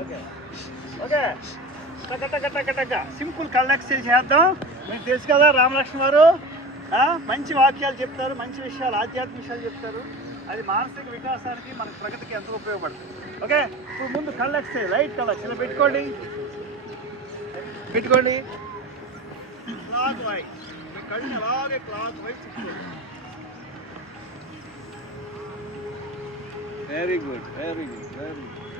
Okay. Okay. టక టక టక టక. సింపుల్ కళ్ళు చేద్దాం. మీకు తెలుసు కదా రామలక్ష్మి గారు మంచి వాక్యాలు చెప్తారు మంచి విషయాలు ఆధ్యాత్మిక విషయాలు చెప్తారు. అది మానసిక వికాసానికి మన ప్రగతికి ఎంతో ఉపయోగపడుతుంది. ఓకే? ఇప్పుడు ముందు కళ్ళు లైట్ కలర్స్ ఇలా పెట్టుకోండి. పెట్టుకోండి. Clock wise. మీ కళ్ళు అలాగే clockwise very good very good very good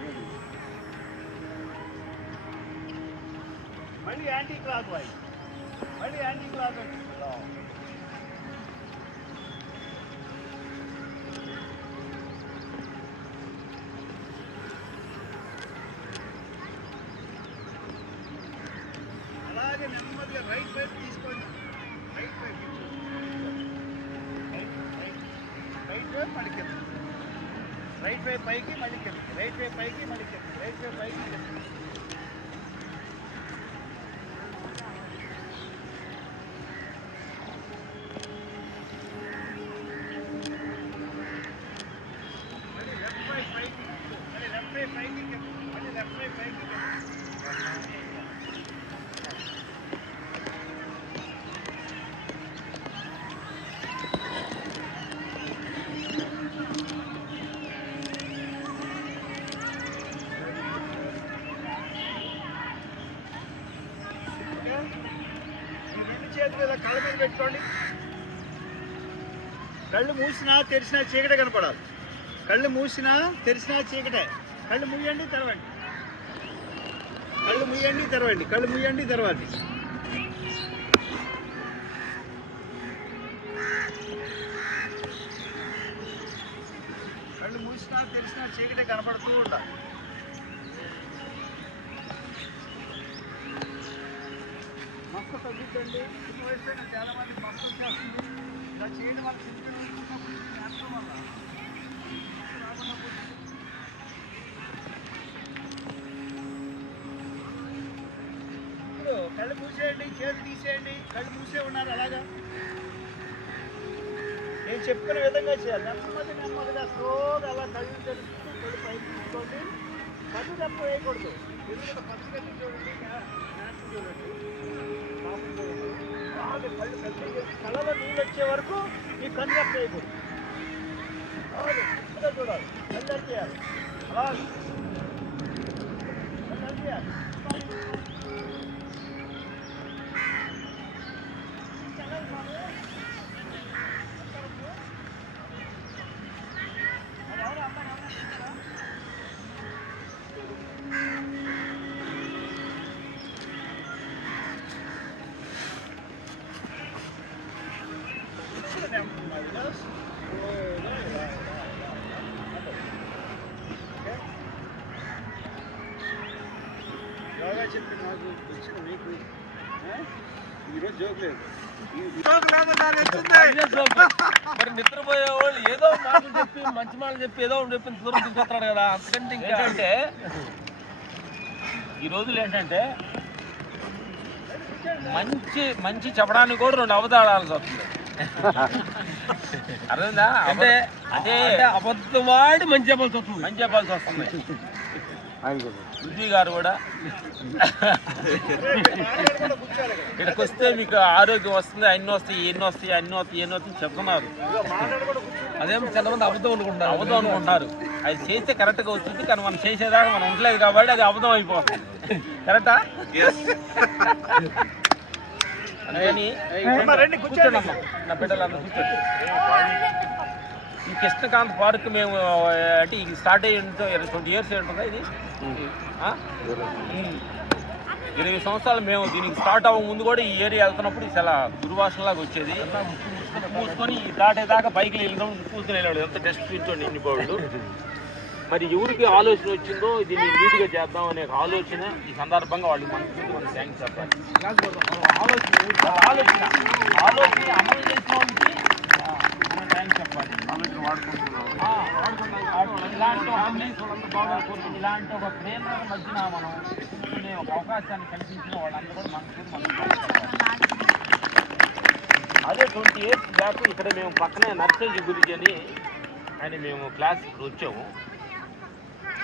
మళ్ళీ యాంటీ క్లాక్ వైజ్ మళ్ళీ యాంటీ క్లాక్ వైజ్ అలాగే నెమ్మదిగా రైట్ వైపు తీసుకోండి. రైట్ వైపు రైట్ రైట్ వైపు మళ్ళీ కింద. రైట్ వైపు పైకి మళ్ళీ కింద రైట్ వైపు పైకి మళ్ళీ కింద రైట్ వైపు పైకి కింద మళ్ళీ లెఫ్ట్ వైపు పైకి మళ్ళీ లెఫ్ట్ వైపు పైకి కింద మళ్ళీ లెఫ్ట్ వైపు పైకి కింద ఓకే? ఈ రెండు చేతులు ఇలా కళ్ళ మీద పెట్టుకోండి కళ్ళు మూసినా తెరిచినా చీకటే కనపడాలి. కళ్ళు మూసినా తెరిచినా చీకటే. కళ్ళు ముయ్యండి తెరవండి. కళ్ళు ముయ్యండి తెరవండి. కళ్ళు ముయ్యండి తెరవండి. కళ్ళు మూసినా తెలిసినా చీకటే కనపడుతూ ఉండాలి. మస్తు తగ్గుతుంది చిన్న వయసులో చాలా మంది మొక్కలు చేస్తుంది ఇలా చేయడం వల్ల చిన్నపిల్లలు వల్ల. చేతులు తీసేయండి కళ్ళు మూసే ఉన్నారు అలాగా? నేను చెప్పుకునే విధంగా చేయాలి. నెమ్మది నెమ్మదిగా స్లోగా అలా కళ్ళు తెరుస్తూ కళ్ళు పైకి తీసుకోండి. కళ్ళు తప్ప వేయకూడదు. ఎందుకంటే పచ్చగడ్డి చూడండి చూడండి. కళ్ళు పెద్దగా కళ్ళలో నీళ్ళు వచ్చే వరకు ఈ కళ్ళు తప్ప వేయకూడదు. చూడాలి. కళ్ళు చేయాలి. అలా. కళ్ళు చేయాలి యోగా చెప్పి నాకు వచ్చిన మీకు ఆ? ఈరోజు జోక్ లేదు జోక్ లేదు మరి నిద్రపోయే వాళ్ళు ఏదో మాటలు చెప్పి మంచి మాటలు చెప్పి ఏదో చెప్పి దూరం తీసుకొస్తున్నాడు కదా. అంతకంటే ఇంకా ఏంటంటే ఈ రోజులు ఏంటంటే మంచి మంచి చెప్పడానికి కూడా రెండు అవతారాల్సి వస్తుంది అర్థమైందా? అంటే అదే అబద్ధమాడి మంచి చెప్పాల్సి వస్తుంది. మంచి చెప్పాల్సి వస్తుంది. పృథ్వీ గారు కూడా. ఇక్కడికి వస్తే మీకు ఆరోగ్యం వస్తుంది అన్ని వస్తాయి ఎన్ని వస్తాయి అన్ని వస్తాయి ఎన్ని వస్తాయి చెప్తున్నారు. అదేం చాలా మంది అబద్ధం అనుకుంటారు. అబద్ధం అనుకుంటారు. అది చేస్తే కరెక్ట్గా వస్తుంది కానీ మనం చేసేదాకా మనం ఉండలేదు కాబట్టి అది అబద్ధం అయిపోతుంది. కరెక్టా అందుకని. నా బిడ్డలందరూ కూర్చోండి. ఈ కృష్ణకాంత్ పార్క్ మేము అంటే ఇది స్టార్ట్ అయ్యి ట్వంటీ ఇయర్స్ ఉంటుందా ఇది. ఇరవై సంవత్సరాలు మేము దీనికి స్టార్ట్ అవ్వక ముందు కూడా ఈ ఏరియా వెళ్తున్నప్పుడు చాలా దుర్వాసనలాగా వచ్చేది. మూసుకొని దాటేదాకా బైక్లు వెళ్ళడం కూర్చొని వెళ్ళాడు ఎంత డస్ట్ పీల్చండి ఇన్ని బోర్డు మరి ఎవరికి ఆలోచన వచ్చిందో దీన్ని నీట్గా చేద్దాం అనే ఆలోచన ఈ సందర్భంగా వాళ్ళకి మనసు మనం థ్యాంక్స్ చెప్పాలి ఆలోచన వాళ్ళ ఆలోచన ఆలోచన అమలు చేసిన వాళ్ళకి ఆ, మనం థ్యాంక్స్ చెప్పాలి ఆలోచన వాడుకుంటున్నాం ఇలాంటి ఒక ఇలాంటి ఒక ప్రేమ మధ్యన మనం ఒక అవకాశాన్ని కల్పించిన వాళ్ళందరూ కూడా మనసు మనం అదే ట్వంటీ ఇయర్స్ బ్యాక్ ఇక్కడ మేము పక్కనే నర్సరీ గురించి అని అని మేము క్లాస్ వచ్చాము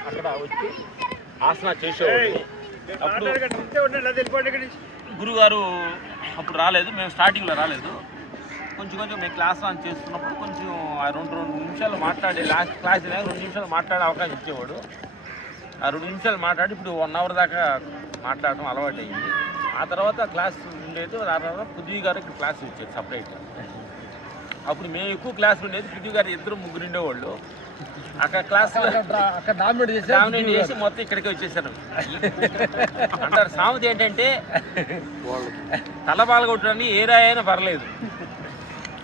అక్కడ వచ్చి ఆసన చేసేవాళ్ళు అప్పుడు గురుగారు అప్పుడు రాలేదు మేము స్టార్టింగ్లో రాలేదు. కొంచెం కొంచెం మేము క్లాస్ ఆన్ చేస్తున్నప్పుడు కొంచెం ఆ రెండు రెండు నిమిషాలు మాట్లాడి లాస్ట్ క్లాస్ రెండు నిమిషాలు మాట్లాడే అవకాశం ఇచ్చేవాడు. ఆ రెండు నిమిషాలు మాట్లాడి ఇప్పుడు వన్ అవర్ దాకా మాట్లాడడం అలవాటు అయింది ఆ తర్వాత క్లాస్ ఉండేది ఆ తర్వాత పృథ్వీ గారు ఇక్కడ క్లాస్ ఇచ్చారు సపరేట్గా అప్పుడు మేము ఎక్కువ క్లాస్ ఉండేది పృథ్వీ గారు ఇద్దరు ముగ్గురు ఉండేవాళ్ళు. అక్కడ అక్కడ డామినేట్ చేసి డామినేట్ చేసి మొత్తం ఇక్కడికి వచ్చేసారు. అంటారు సామెత ఏంటంటే తల పాల్గొట్టడానికి ఏ రాయి అయినా పర్లేదు.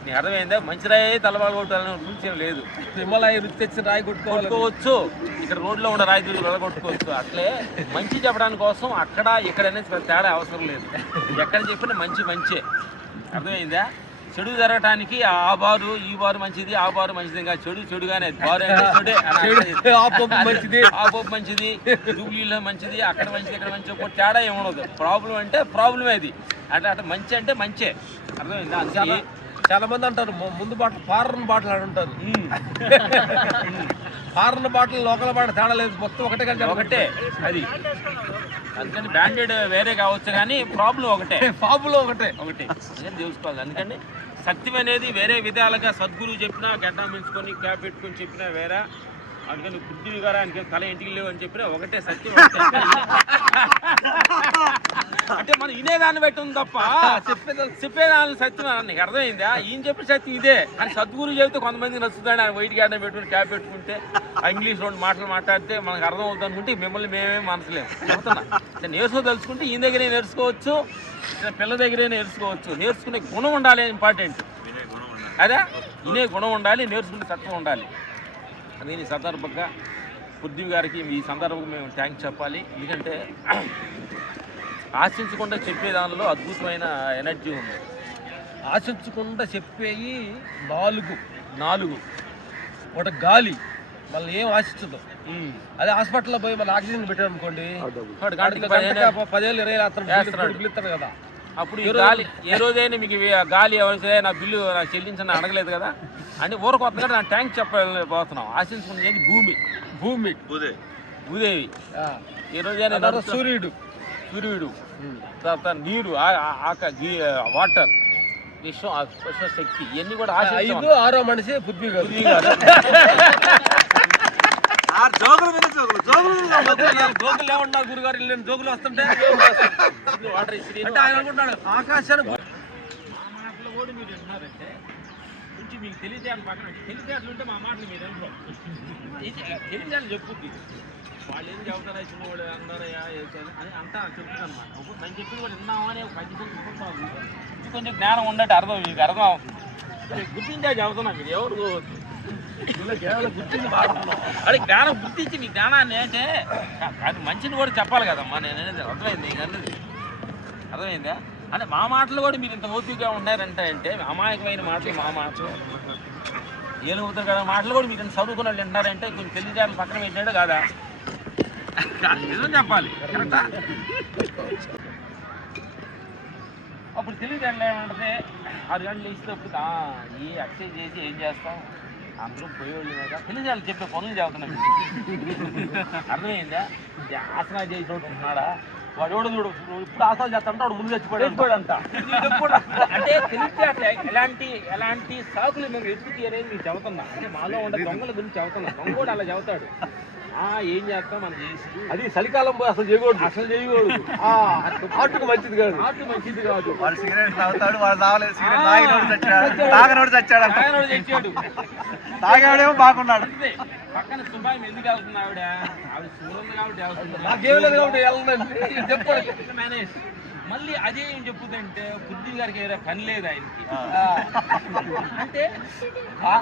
నీకు అర్థమైందా? మంచి రాయి తల పాల్గొట్టాలని రూల్స్ ఏం లేదు. హిమాలయ రుచి తెచ్చి రాయి కొట్టుకోవచ్చు. ఇక్కడ రోడ్లో ఉన్న రాయి దూరం వెళ్ళగొట్టుకోవచ్చు అట్లే మంచి చెప్పడానికి కోసం అక్కడ ఇక్కడ అనేది తేడా అవసరం లేదు. ఎక్కడ చెప్పినా మంచి మంచే. అర్థమైందా? చెడు జరగటానికి ఆ బారు ఈ బారు మంచిది ఆ బారు మంచిది ఇంకా చెడు చెడుగానే. బారు అంటే చెడే మంచిది. ఆ పప్పు మంచిది. జూబ్లీలో మంచిది అక్కడ మంచిది ఇక్కడ మంచిది ఒక తేడా ఏముండదు ప్రాబ్లం అంటే ప్రాబ్లమే అది. అంటే అట్లా మంచి అంటే మంచే. అర్థమైందా? అందుకే చాలా మంది అంటారు "ము- ముందు బాటలు ఫారెన్ బాటలు అని ఉమ్. ఫారెన్ బాటలు లోకల్ బాటలు తేడా లేదు మొత్తం ఒకటే కలిసి ఒకటే. అది. అందుకని బ్రాండెడ్ వేరే కావచ్చు కానీ ప్రాబ్లం ఒకటే. పాపులో ఒకటే. ఒకటే. తెలుసుకోవాలి. అందుకని సత్యం అనేది వేరే విధాలుగా సద్గురువు చెప్పినా గడ్డ మించుకొని క్యాప్ పెట్టుకొని చెప్పినా వేరే. అందుకని గారు ఆయనకి తల ఇంటికి లేవు అని చెప్పినా ఒకటే సత్యం మనం ఇనేదాన్ని పెట్టి ఉంది తప్ప చెప్పేదాన్ని. చెప్పేదాన్ని సత్యం అని నీకు అర్థమైందా? ఈయన చెప్పిన సత్యం ఇదే. కానీ సద్గురు చెబితే కొంతమంది నచ్చుతాడు ఆయన వైట్ గార్డెన్ పెట్టుకుని క్యాప్ పెట్టుకుంటే ఆ ఇంగ్లీష్ రెండు మాటలు మాట్లాడితే మనకు అర్థం అవుతుంది అనుకుంటే మిమ్మల్ని మేమే మనసులేము చెప్తున్నా. అంటే నేర్చుకోదలుచుకుంటే ఈయన దగ్గరే నేర్చుకోవచ్చు ఇట్లా పిల్ల దగ్గరే నేర్చుకోవచ్చు. నేర్చుకునే గుణం ఉండాలి ఇంపార్టెంట్ అదే? ఇనే గుణం ఉండాలి నేర్చుకునే తత్వం ఉండాలి. ఈ సందర్భంగా పృథ్వీ గారికి ఈ సందర్భంగా మేము థ్యాంక్స్ చెప్పాలి. ఎందుకంటే ఆశించకుండా చెప్పే దానిలో అద్భుతమైన ఎనర్జీ ఉంది. ఆశించకుండా చెప్పేయి నాలుగు నాలుగు. ఒకటి గాలి మళ్ళీ ఏం ఆశించదు. అదే హాస్పిటల్లో పోయి మళ్ళీ ఆక్సిజన్ పెట్టారు అనుకోండి. పదివేలు ఇరవై. పిలుస్తారు కదా. అప్పుడు ఈ గాలి ఏ రోజైనా మీకు గాలి ఎవరిసే నా బిల్లు నాకు చెల్లించని అడగలేదు కదా. అని ఊర కొత్తగా నా ట్యాంక్ చెప్పలేకపోతున్నాం ఆశించుకున్నది ఏంటి భూమి. భూమి. భూదేవి. ఆ. ఏ రోజైనా సూర్యుడు. సూర్యుడు తర్వాత నీరు వాటర్. విశ్వం ఆ విశ్వశక్తి ఇవన్నీ కూడా ఐదు ఆరో మనిషి పృథ్వీ గారు. జోకులు ఏమన్నారు గురుగారు వస్తుంటే. వాటర్ ఇచ్చి అంటే ఆయన అనుకుంటాడు ఆకాశాన్ని మా మాటలు కూడా మీరు కొంచెం మీకు పక్కన మా మాటలు మీరు చెప్పుద్ది వాళ్ళు ఏం చెబుతారా చిన్న వాళ్ళు అందరయ్యా అని అంతా చెప్తుంది అనమాట నేను చెప్పింది కూడా విన్నామా అని ఒక పది ఇది కొంచెం జ్ఞానం ఉండట్టు అర్థం మీకు అర్థం అవుతుంది గుర్తించా చెబుతున్నా మీరు ఎవరు పోవద్దు కేవలం గుర్తించి మాట్లాడుతున్నాం. అది జ్ఞానం గుర్తించి మీ జ్ఞానాన్ని అంటే అది మంచిని కూడా చెప్పాలి కదమ్మా నేను అర్థమైంది నీకు అన్నది. అర్థమైందా? అంటే మా మాటలు కూడా మీరు ఇంత ఓపికగా ఉన్నారంటే అంటే అమాయకమైన మాటలు మా మాటలు. ఏలుగుతారు కదా మాటలు కూడా మీరు ఇంత చదువుకున్న వాళ్ళు వింటున్నారంటే కొంచెం తెలియజేయాలని పక్కన పెట్టాడు కాదా? నిజం చెప్పాలి కరెక్టా? అప్పుడు తెలియజేయాలి ఏమంటే ఆరు గంటలు లేచినప్పుడు "ఆ, ఈ ఎక్సర్సైజ్ చేసి ఏం చేస్తాం? అందరూ పోయేవాళ్ళు కదా. తెలియజేయాలి చెప్పే పనులు చేస్తున్నాం. అర్థమైందా? ఈ ఆసనాలు చేసి ఉంటున్నాడా వాడు ఎవడో చూడు? ఇప్పుడు ఆసనాలు చేస్తాంటే వాడు ముందు చచ్చిపోయాడు అంట. అంటే తెలిస్తే అట్లా ఎలాంటి ఎలాంటి సాకులు మేము ఎదుగు తీయలేదు మీకు చెబుతున్నా. అంటే మాలో ఉండే దొంగల గురించి చెబుతున్నా. దొంగ కూడా అలా చెబుతాడు. ఏం చేస్తాం? మనం చేసి అది చలికాలం పోయి అసలు చేయకూడదు. అసలు చేయకూడదు. ఆటకు మంచిది కాదు. ఆటు మంచిది కాదు. వాడు సిగరెట్ తాగుతాడు వాడు తాగలేదు సిగరెట్ తాగినోడు చచ్చాడు. తాగనోడు చచ్చాడు. అంట ఆయనోడు తెచ్చాడు తాగాడేమో బాగున్నాడు. పక్కన సుబ్బాయి ఎందుకు వెళ్తుంది ఆవిడ. ఆవిడ చూడండి కాబట్టి వెళ్తుంది. నాకేం లేదు కాబట్టి వెళ్ళనండి చెప్పండి. మేనేజ్. మళ్ళీ అదే ఏం చెప్పుదంటే బుద్ధి గారికి ఏదో పని లేదు ఆయనకి? అంటే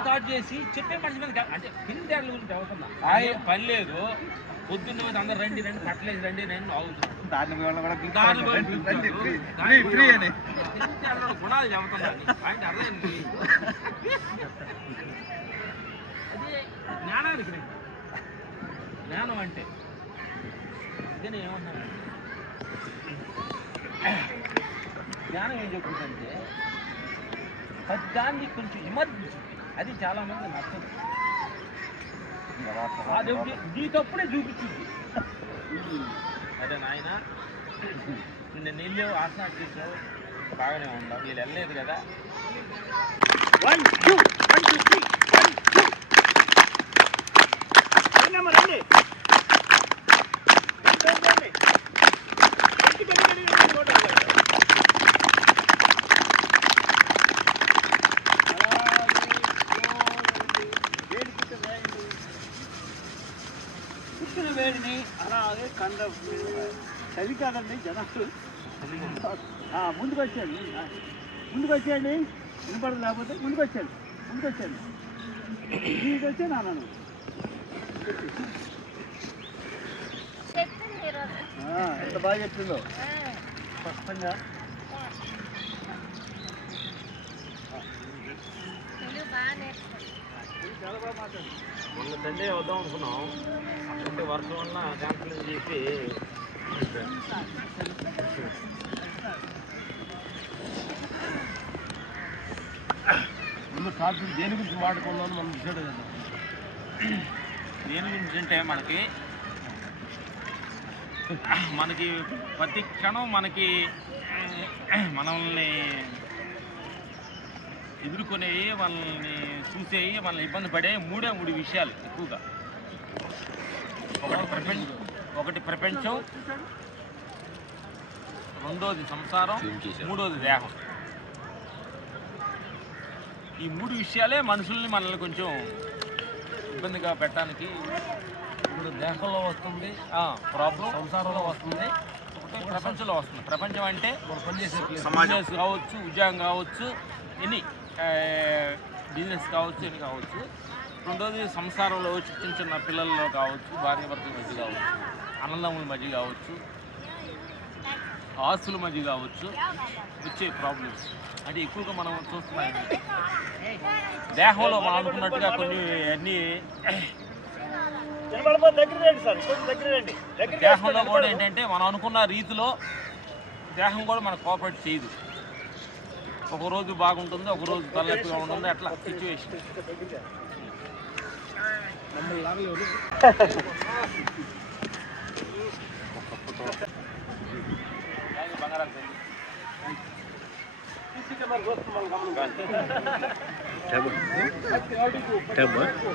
థాట్ చేసి చెప్పే మనిషి మీద. అంటే హిందీ గురించి అవుతున్నా ఆయన పని లేదు. పొద్దున్న మీద అందరు రండి రండి కట్టలేసి రండి నేను అన్నాడు గుణాలు చెబుతున్నాను ఆయన అర్థమైంది అదే జ్ఞానానికి. జ్ఞానం అంటే. ఇదే ఏమన్నాను జ్ఞానం ఏం చెప్తుందంటే దాన్ని కొంచెం విమర్శించింది అది చాలా మంది నచ్చదు. అది ఒకటి నీకప్పుడే చూపించింది అదే నాయన నిన్న నీళ్ళు ఆసనా చేసావు బాగానే ఉందా వీళ్ళు వెళ్ళలేదు కదా. One two one two three one two రండి, రండి, రండి. గట్టి, గట్టి, గట్టి, గట్టి, ఫోటో దిగాలి. అలాగే వేడి పుట్ట వేయండి. పుట్టిన వేడిని అలాగే కండ చలి కాదండి జనాలు. ఆ, ముందుకు వచ్చేయండి ముందుకు వచ్చేయండి వినపడదు లేకపోతే ముందుకు వచ్చేయండి ముందుకు వచ్చేయండి నీకు వచ్చే నాన్న. ఎంత బాగా చెప్తుందో స్పష్టంగా. మొన్న సండే వద్దాం అనుకున్నాం. వర్షం వల్ల క్యాన్సిల్ చెప్పి ముందు టాపిక్ దేని గురించి మాట్లాడుకున్నాను మనం డిసైడ్ కదా దేని గురించి అంటే మనకి మనకి ప్రతి క్షణం మనకి మనల్ని ఎదుర్కొనేవి మనల్ని చూసేవి మనల్ని ఇబ్బంది పడే మూడే మూడు విషయాలు ఎక్కువగా. ప్రపంచం. ఒకటి ప్రపంచం రెండోది సంసారం మూడోది దేహం. ఈ మూడు విషయాలే మనుషుల్ని మనల్ని కొంచెం ఇబ్బందిగా పెట్టడానికి ఇప్పుడు దేశంలో వస్తుంది. ప్రాబ్లం సంసారంలో వస్తుంది. ఒకటి ప్రపంచంలో వస్తుంది. ప్రపంచం అంటే బిజినెస్ కావచ్చు ఉద్యోగం కావచ్చు ఎన్ని బిజినెస్ కావచ్చు ఎన్ని కావచ్చు. రెండోది సంసారంలో చిన్న చిన్న పిల్లల్లో కావచ్చు భార్య భర్తల మధ్య కావచ్చు. అన్నదమ్ముల మధ్య కావచ్చు ఆస్తుల మధ్య కావచ్చు వచ్చే ప్రాబ్లమ్స్ అంటే ఎక్కువగా మనం చూస్తున్నాం దేహంలో మనం అనుకున్నట్టుగా కొన్ని అన్నీ వినపడపో దగ్గర రండి సార్ కొంచెం దగ్గర రండి దగ్గర దేహంలో కూడా ఏంటంటే మనం అనుకున్న రీతిలో దేహం కూడా మనకు కోఆపరేట్ చేయదు. ఒక రోజు బాగుంటుంది ఒక రోజు తలనొప్పిగా ఉంటుంది అట్లా సిచ్యువేషన్ మమ్మల్ని లాగలేవు